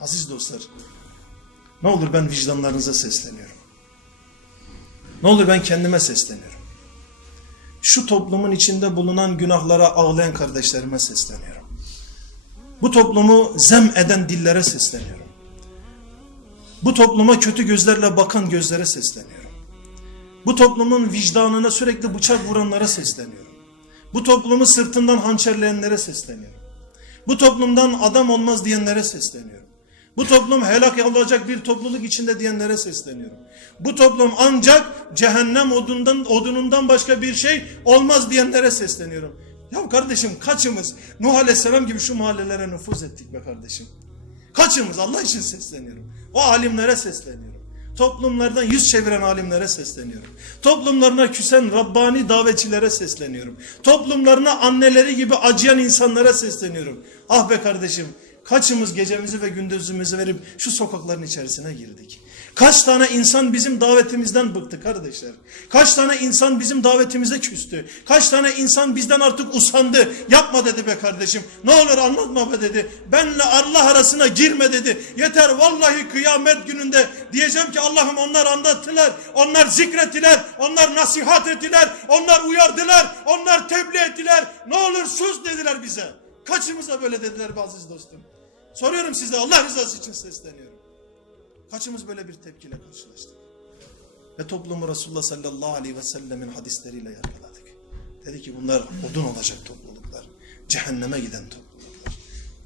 Aziz dostlar, ne olur ben vicdanlarınıza sesleniyorum. Ne olur ben kendime sesleniyorum. Şu toplumun içinde bulunan günahlara ağlayan kardeşlerime sesleniyorum. Bu toplumu zem eden dillere sesleniyorum. Bu topluma kötü gözlerle bakan gözlere sesleniyorum. Bu toplumun vicdanına sürekli bıçak vuranlara sesleniyorum. Bu toplumu sırtından hançerleyenlere sesleniyorum. Bu toplumdan adam olmaz diyenlere sesleniyorum. Bu toplum helak olacak bir topluluk içinde diyenlere sesleniyorum. Bu toplum ancak cehennem odundan, odunundan başka bir şey olmaz diyenlere sesleniyorum. Ya kardeşim kaçımız Nuh Aleyhisselam gibi şu mahallelere nüfuz ettik be kardeşim. Kaçımız Allah için sesleniyorum. O alimlere sesleniyorum. Toplumlardan yüz çeviren alimlere sesleniyorum. Toplumlarına küsen Rabbani davetçilere sesleniyorum. Toplumlarına anneleri gibi acıyan insanlara sesleniyorum. Ah be kardeşim kaçımız gecemizi ve gündüzümüzü verip şu sokakların içerisine girdik. Kaç tane insan bizim davetimizden bıktı kardeşler. Kaç tane insan bizim davetimize küstü. Kaç tane insan bizden artık usandı. Yapma dedi be kardeşim. Ne olur anlatma be dedi. Benle Allah arasına girme dedi. Yeter vallahi kıyamet gününde diyeceğim ki Allah'ım onlar anlattılar. Onlar zikrettiler. Onlar nasihat ettiler. Onlar uyardılar. Onlar tebliğ ettiler. Ne olur sus dediler bize. Kaçımıza böyle dediler be aziz dostum. Soruyorum size Allah rızası için sesleniyorum. Kaçımız böyle bir tepkiyle karşılaştık? Ve toplumu Resulullah sallallahu aleyhi ve sellemin hadisleriyle yargıladık. Dedi ki bunlar odun olacak topluluklar. Cehenneme giden topluluklar.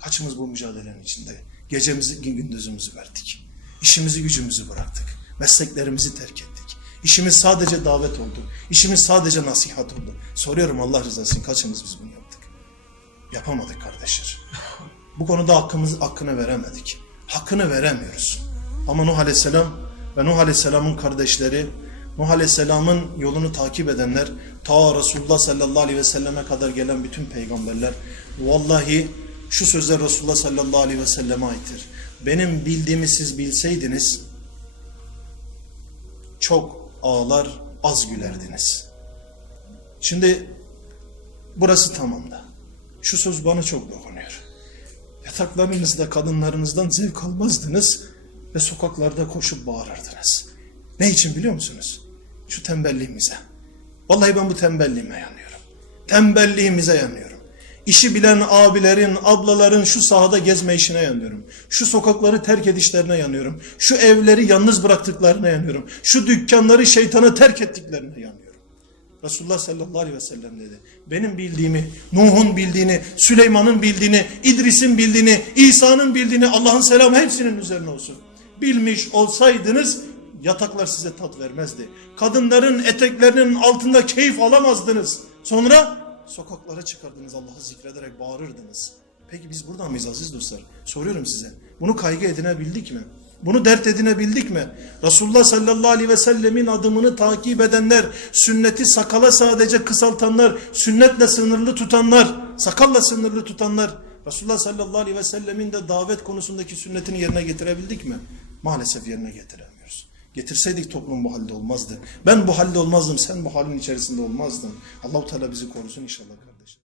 Kaçımız bu mücadelenin içinde? Gecemizi gündüzümüzü verdik. İşimizi gücümüzü bıraktık. Mesleklerimizi terk ettik. İşimiz sadece davet oldu. İşimiz sadece nasihat oldu. Soruyorum Allah rızası için kaçımız biz bunu yaptık? Yapamadık kardeşler. Bu konuda hakkımız hakkını veremedik. Hakkını veremiyoruz. Ama Nuh Aleyhisselam ve Nuh Aleyhisselam'ın kardeşleri, Nuh Aleyhisselam'ın yolunu takip edenler, ta Resulullah sallallahu aleyhi ve selleme kadar gelen bütün peygamberler, vallahi şu sözler Resulullah sallallahu aleyhi ve selleme aittir. Benim bildiğimi siz bilseydiniz, çok ağlar, az gülerdiniz. Şimdi burası tamam da. Şu söz bana çok dokunuyor. Yataklarınızda kadınlarınızdan zevk almazdınız ve sokaklarda koşup bağırırdınız. Ne için biliyor musunuz? Şu tembelliğimize. Vallahi ben bu tembelliğime yanıyorum. Tembelliğimize yanıyorum. İşi bilen abilerin, ablaların şu sahada gezme işine yanıyorum. Şu sokakları terk edişlerine yanıyorum. Şu evleri yalnız bıraktıklarına yanıyorum. Şu dükkanları şeytana terk ettiklerine yanıyorum. Resulullah sallallahu aleyhi ve sellem dedi. Benim bildiğimi, Nuh'un bildiğini, Süleyman'ın bildiğini, İdris'in bildiğini, İsa'nın bildiğini Allah'ın selamı hepsinin üzerine olsun. Bilmiş olsaydınız yataklar size tat vermezdi. Kadınların eteklerinin altında keyif alamazdınız. Sonra sokaklara çıkardınız Allah'ı zikrederek bağırırdınız. Peki biz buradan mıyız aziz dostlar? Soruyorum size. Bunu kaygı edinebildik mi? Bunu dert edinebildik mi? Resulullah sallallahu aleyhi ve sellemin adımını takip edenler, sünneti sakala sadece kısaltanlar, sünnetle sınırlı tutanlar, sakalla sınırlı tutanlar, Resulullah sallallahu aleyhi ve sellemin de davet konusundaki sünnetini yerine getirebildik mi? Maalesef yerine getiremiyoruz. Getirseydik toplum bu halde olmazdı. Ben bu halde olmazdım, sen bu halin içerisinde olmazdın. Allahu Teala bizi korusun inşallah.